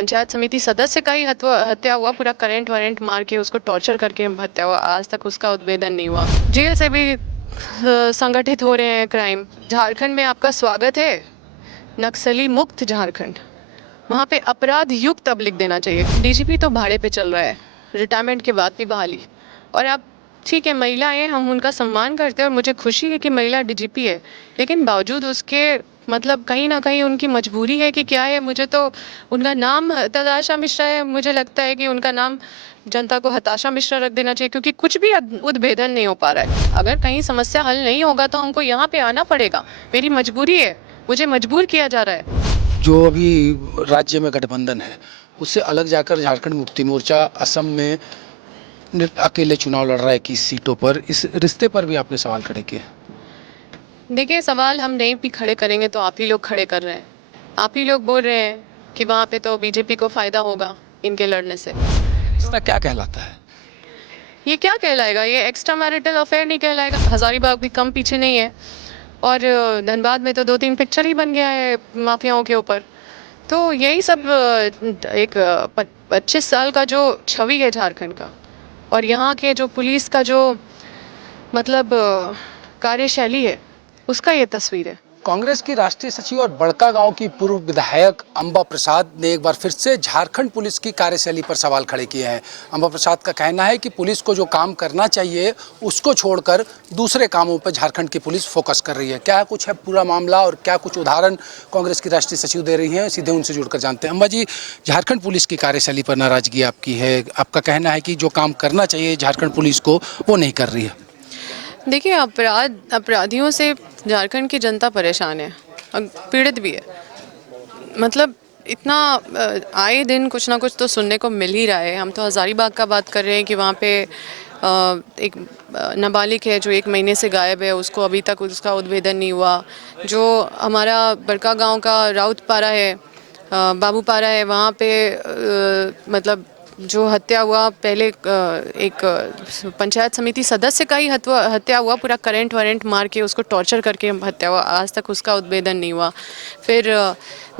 पंचायत समिति सदस्य का ही हत्या हुआ, पूरा करंट वरेंट मार के उसको टॉर्चर करके हत्या हुआ। आज तक उसका उद्भेदन नहीं हुआ। जेल से भी संगठित हो रहे हैं क्राइम। झारखंड में आपका स्वागत है, नक्सली मुक्त झारखंड। वहाँ पे अपराध युक्त अब लिख देना चाहिए। डीजीपी तो भाड़े पे चल रहा है, रिटायरमेंट के बाद भी बहाली। और आप ठीक है, महिला है, हम उनका सम्मान करते हैं और मुझे खुशी है कि महिला डीजीपी है, लेकिन बावजूद उसके मतलब कहीं ना कहीं उनकी मजबूरी है कि क्या है। मुझे तो उनका नाम तदाशा मिश्रा है, मुझे लगता है कि उनका नाम जनता को हताशा मिश्रा रख देना चाहिए, क्योंकि कुछ भी उद्भेदन नहीं हो पा रहा है। अगर कहीं समस्या हल नहीं होगा तो हमको यहाँ पे आना पड़ेगा। मेरी मजबूरी है, मुझे मजबूर किया जा रहा है। जो अभी राज्य में गठबंधन है उससे अलग जाकर झारखंड मुक्ति मोर्चा असम में अकेले चुनाव लड़ रहा है 21 सीटों पर। इस रिश्ते पर भी आपने सवाल खड़े किए। देखिए, सवाल हम नहीं भी खड़े करेंगे तो आप ही लोग खड़े कर रहे हैं। आप ही लोग बोल रहे हैं कि वहाँ पे तो बीजेपी को फायदा होगा इनके लड़ने से। रिश्ता क्या कहलाता है? ये क्या कहलाएगा? ये एक्स्ट्रा मैरिटल अफेयर नहीं कहलाएगा। हजारीबाग भी कम पीछे नहीं है, और धनबाद में तो 2-3 पिक्चर ही बन गया है माफियाओं के ऊपर। तो यही सब एक 25 साल का जो छवि है झारखंड का, और यहाँ के जो पुलिस का जो मतलब कार्यशैली है, उसका ये तस्वीर है। कांग्रेस की राष्ट्रीय सचिव और बड़का गांव की पूर्व विधायक अंबा प्रसाद ने एक बार फिर से झारखंड पुलिस की कार्यशैली पर सवाल खड़े किए हैं। अंबा प्रसाद का कहना है कि पुलिस को जो काम करना चाहिए उसको छोड़कर दूसरे कामों पर झारखंड की पुलिस फोकस कर रही है। क्या कुछ है पूरा मामला और क्या कुछ उदाहरण कांग्रेस की राष्ट्रीय सचिव दे रही हैं, सीधे उनसे जुड़कर जानते हैं। अंबा जी, झारखंड पुलिस की कार्यशैली पर नाराजगी आपकी है। आपका कहना है कि जो काम करना चाहिए झारखंड पुलिस को वो नहीं कर रही है। देखिए, अपराधियों से झारखंड की जनता परेशान है और पीड़ित भी है। मतलब इतना आए दिन कुछ ना कुछ तो सुनने को मिल ही रहा है। हम तो हजारीबाग का बात कर रहे हैं कि वहाँ पे एक नाबालिग है जो 1 महीने से गायब है, उसको अभी तक उसका उद्भेदन नहीं हुआ। जो हमारा बड़का गांव का राउतपारा है, बाबूपारा है, वहाँ पे मतलब जो हत्या हुआ, पहले एक पंचायत समिति सदस्य का ही हत्या हुआ, पूरा करंट वरेंट मार के उसको टॉर्चर करके हत्या हुआ। आज तक उसका उद्भेदन नहीं हुआ। फिर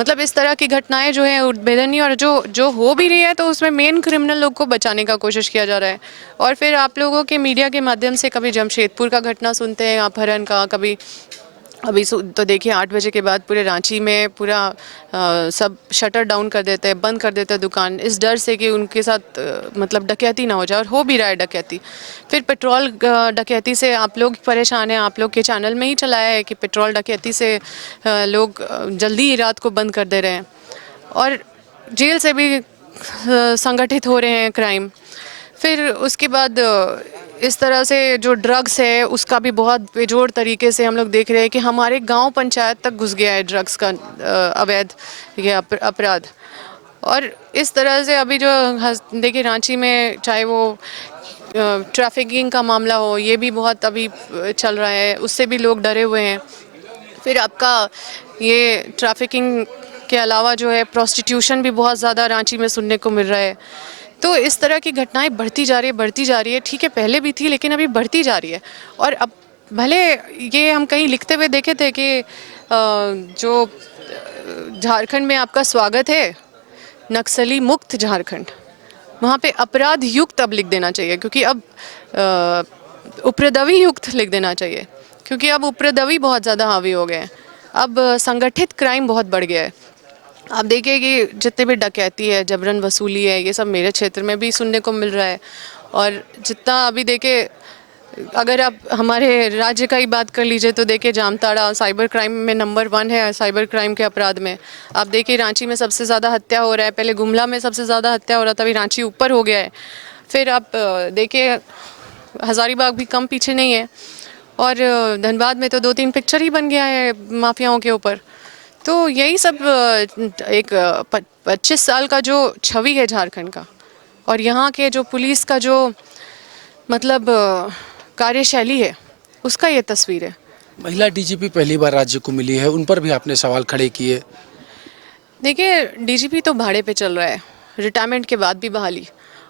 मतलब इस तरह की घटनाएं जो है उद्भेदन नहीं, और जो जो हो भी रही है तो उसमें मेन क्रिमिनल लोग को बचाने का कोशिश किया जा रहा है। और फिर आप लोगों के मीडिया के माध्यम से कभी जमशेदपुर का घटना सुनते हैं, अपहरण का, कभी अभी तो देखिए 8 बजे के बाद पूरे रांची में पूरा सब शटर डाउन कर देते हैं, बंद कर देते हैं दुकान, इस डर से कि उनके साथ मतलब डकैती ना हो जाए, और हो भी रहा है डकैती। फिर पेट्रोल डकैती से आप लोग परेशान हैं। आप लोग के चैनल में ही चलाया है कि पेट्रोल डकैती से लोग जल्दी ही रात को बंद कर दे रहे हैं। और जेल से भी संगठित हो रहे हैं क्राइम। फिर उसके बाद इस तरह से जो ड्रग्स है उसका भी बहुत बेजोड़ तरीके से हम लोग देख रहे हैं कि हमारे गांव पंचायत तक घुस गया है ड्रग्स का अवैध ये अपराध। और इस तरह से अभी जो देखिए रांची में चाहे वो ट्रैफिकिंग का मामला हो, ये भी बहुत अभी चल रहा है, उससे भी लोग डरे हुए हैं। फिर आपका ये ट्रैफिकिंग के अलावा जो है प्रोस्टिट्यूशन भी बहुत ज़्यादा रांची में सुनने को मिल रहा है। तो इस तरह की घटनाएं बढ़ती जा रही है। ठीक है, पहले भी थी लेकिन अभी बढ़ती जा रही है। और अब भले ये हम कहीं लिखते हुए देखे थे कि जो झारखंड में आपका स्वागत है, नक्सली मुक्त झारखंड। वहाँ पे अपराध युक्त अब लिख देना चाहिए, क्योंकि अब उपद्रवी युक्त लिख देना चाहिए, क्योंकि अब उपद्रवी बहुत ज़्यादा हावी हो गए हैं। अब संगठित क्राइम बहुत बढ़ गया है। आप देखिए कि जितने भी डकैती है, जबरन वसूली है, ये सब मेरे क्षेत्र में भी सुनने को मिल रहा है। और जितना अभी देखिए, अगर आप हमारे राज्य का ही बात कर लीजिए तो देखिए जामताड़ा साइबर क्राइम में नंबर 1 है, साइबर क्राइम के अपराध में। आप देखिए रांची में सबसे ज़्यादा हत्या हो रहा है, पहले गुमला में सबसे ज़्यादा हत्या हो रहा था, अभी रांची ऊपर हो गया है। फिर आप देखिए हजारीबाग भी कम पीछे नहीं है, और धनबाद में तो 2-3 पिक्चर ही बन गया है माफियाओं के ऊपर। तो यही सब एक 25 साल का जो छवि है झारखंड का, और यहाँ के जो पुलिस का जो मतलब कार्यशैली है, उसका ये तस्वीर है। महिला डीजीपी पहली बार राज्य को मिली है, उन पर भी आपने सवाल खड़े किए। देखिए, डीजीपी तो भाड़े पे चल रहा है, रिटायरमेंट के बाद भी बहाली।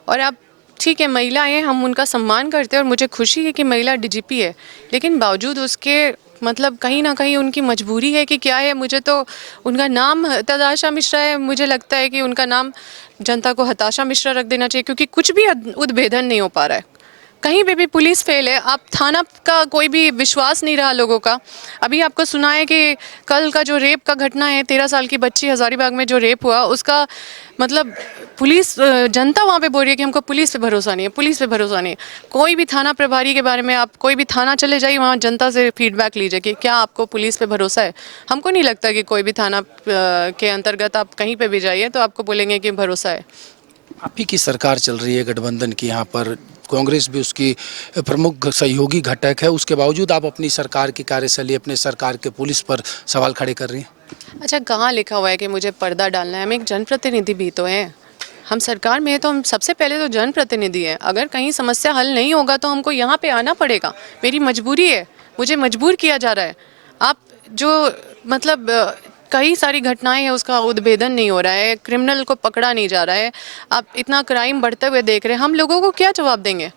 और आप ठीक है, महिला हैं, हम उनका सम्मान करते हैं और मुझे खुशी है कि महिला डीजीपी है, लेकिन बावजूद उसके मतलब कहीं ना कहीं उनकी मजबूरी है कि क्या है, मुझे तो उनका नाम हताशा मिश्रा है, मुझे लगता है कि उनका नाम जनता को हताशा मिश्रा रख देना चाहिए, क्योंकि कुछ भी उद्भेदन नहीं हो पा रहा है। कहीं पे भी पुलिस फेल है। आप थाना का कोई भी विश्वास नहीं रहा लोगों का। अभी आपको सुना है कि कल का जो रेप का घटना है, 13 साल की बच्ची हजारीबाग में जो रेप हुआ, उसका मतलब पुलिस जनता वहाँ पे बोल रही है कि हमको पुलिस पे भरोसा नहीं है, पुलिस पे भरोसा नहीं है। कोई भी थाना प्रभारी के बारे में आप कोई भी थाना चले जाइए, वहाँ जनता से फीडबैक लीजिए कि क्या आपको पुलिस पे भरोसा है। हमको नहीं लगता कि कोई भी थाना के अंतर्गत आप कहीं पे भी जाइए तो आपको बोलेंगे कि भरोसा है। आप ही की सरकार चल रही है गठबंधन की, यहाँ पर कांग्रेस भी उसकी प्रमुख सहयोगी घटक है, उसके बावजूद आप अपनी सरकार की कार्यशैली, अपने सरकार के पुलिस पर सवाल खड़े कर रही हैं। अच्छा, कहाँ लिखा हुआ है कि मुझे पर्दा डालना है? हम एक जनप्रतिनिधि भी तो हैं। हम सरकार में है तो हम सबसे पहले तो जनप्रतिनिधि हैं। अगर कहीं समस्या हल नहीं होगा तो हमको यहाँ पे आना पड़ेगा। मेरी मजबूरी है, मुझे मजबूर किया जा रहा है। आप जो मतलब कई सारी घटनाएं हैं, उसका उद्भेदन नहीं हो रहा है, क्रिमिनल को पकड़ा नहीं जा रहा है। आप इतना क्राइम बढ़ते हुए देख रहे हैं, हम लोगों को क्या जवाब देंगे?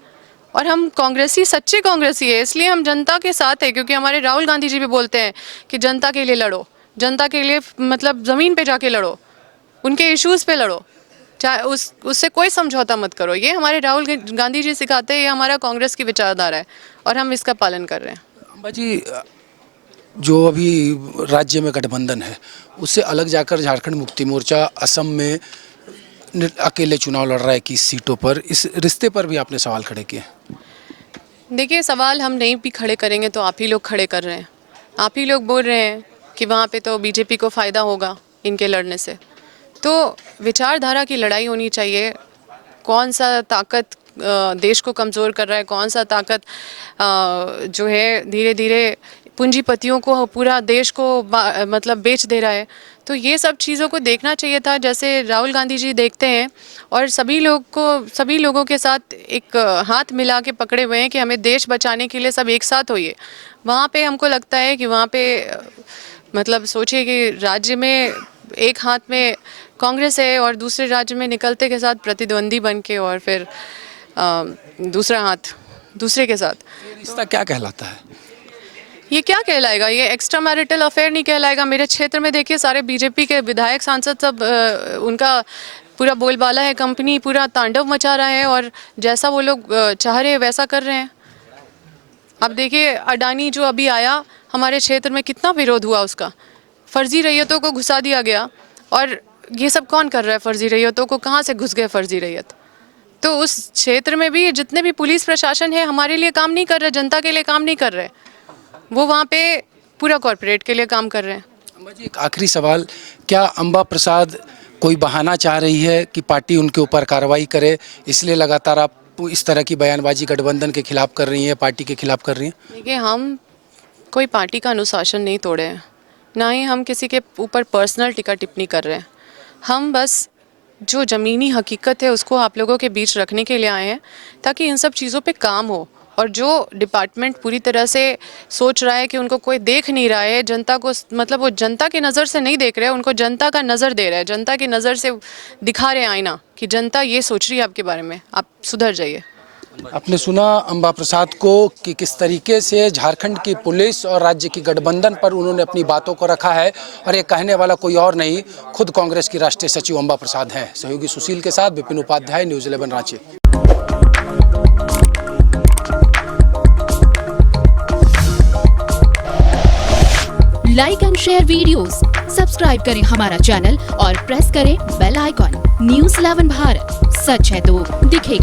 और हम कांग्रेसी, सच्चे कांग्रेसी है, इसलिए हम जनता के साथ है, क्योंकि हमारे राहुल गांधी जी भी बोलते हैं कि जनता के लिए लड़ो, जनता के लिए मतलब ज़मीन पे जाके लड़ो, उनके इश्यूज़ पे लड़ो, चाहे उससे कोई समझौता मत करो। ये हमारे राहुल गांधी जी सिखाते हैं, ये हमारा कांग्रेस की विचारधारा है और हम इसका पालन कर रहे हैं। अम्बा जी, जो अभी राज्य में गठबंधन है, उससे अलग जाकर झारखंड मुक्ति मोर्चा असम में अकेले चुनाव लड़ रहा है 21 सीटों पर। इस रिश्ते पर भी आपने सवाल खड़े किए। देखिए, सवाल हम नहीं भी खड़े करेंगे तो आप ही लोग खड़े कर रहे हैं। आप ही लोग बोल रहे हैं कि वहाँ पे तो बीजेपी को फ़ायदा होगा इनके लड़ने से। तो विचारधारा की लड़ाई होनी चाहिए। कौन सा ताकत देश को कमज़ोर कर रहा है, कौन सा ताकत जो है धीरे धीरे पूंजीपतियों को, पूरा देश को मतलब बेच दे रहा है। तो ये सब चीज़ों को देखना चाहिए था, जैसे राहुल गांधी जी देखते हैं और सभी लोगों के साथ एक हाथ मिला के पकड़े हुए हैं कि हमें देश बचाने के लिए सब एक साथ होइए। वहाँ पे हमको लगता है कि वहाँ पे मतलब सोचिए कि राज्य में एक हाथ में कांग्रेस है और दूसरे राज्य में निकलते के साथ प्रतिद्वंदी बन के, और फिर दूसरा हाथ दूसरे के साथ। रिश्ता क्या कहलाता है? ये क्या कहलाएगा? ये एक्स्ट्रा मैरिटल अफेयर नहीं कहलाएगा। मेरे क्षेत्र में देखिए, सारे बीजेपी के विधायक सांसद सब उनका पूरा बोलबाला है, कंपनी पूरा तांडव मचा रहा है और जैसा वो लोग चाह रहे हैं वैसा कर रहे हैं। अब देखिए, अडानी जो अभी आया, हमारे क्षेत्र में कितना विरोध हुआ उसका। फर्जी रैयतों को घुसा दिया गया, और ये सब कौन कर रहा है? फर्जी रैयतों को कहाँ से घुस गए फर्जी रैयत? तो उस क्षेत्र में भी जितने भी पुलिस प्रशासन है, हमारे लिए काम नहीं कर रहे, जनता के लिए काम नहीं कर रहे, वो वहाँ पे पूरा कॉर्पोरेट के लिए काम कर रहे हैं। अम्बा जी, एक आखिरी सवाल, क्या अम्बा प्रसाद कोई बहाना चाह रही है कि पार्टी उनके ऊपर कार्रवाई करे, इसलिए लगातार आप इस तरह की बयानबाजी गठबंधन के खिलाफ कर रही हैं, पार्टी के खिलाफ कर रही हैं? देखिए, हम कोई पार्टी का अनुशासन नहीं तोड़े हैं, ना ही हम किसी के ऊपर पर्सनल टिक्का टिप्पणी कर रहे हैं। हम बस जो ज़मीनी हकीकत है उसको आप लोगों के बीच रखने के लिए आए हैं, ताकि इन सब चीज़ों पे काम हो। और जो डिपार्टमेंट पूरी तरह से सोच रहा है कि उनको कोई देख नहीं रहा है, जनता को मतलब वो जनता की नज़र से नहीं देख रहे हैं, उनको जनता का नज़र दे रहा है, जनता की नज़र से दिखा रहे हैं आईना कि जनता ये सोच रही है आपके बारे में, आप सुधर जाइए। आपने सुना अम्बा प्रसाद को कि किस तरीके से झारखंड की पुलिस और राज्य की गठबंधन पर उन्होंने अपनी बातों को रखा है, और ये कहने वाला कोई और नहीं, खुद कांग्रेस की राष्ट्रीय सचिव अम्बा प्रसाद हैं। सहयोगी सुशील के साथ Vipin Upadhyay, news 11 Ranchi. Like and share videos, subscribe करें हमारा चैनल और प्रेस करें बेल आइकॉन। न्यूज़ 11 भारत, सच है तो दिखेगा।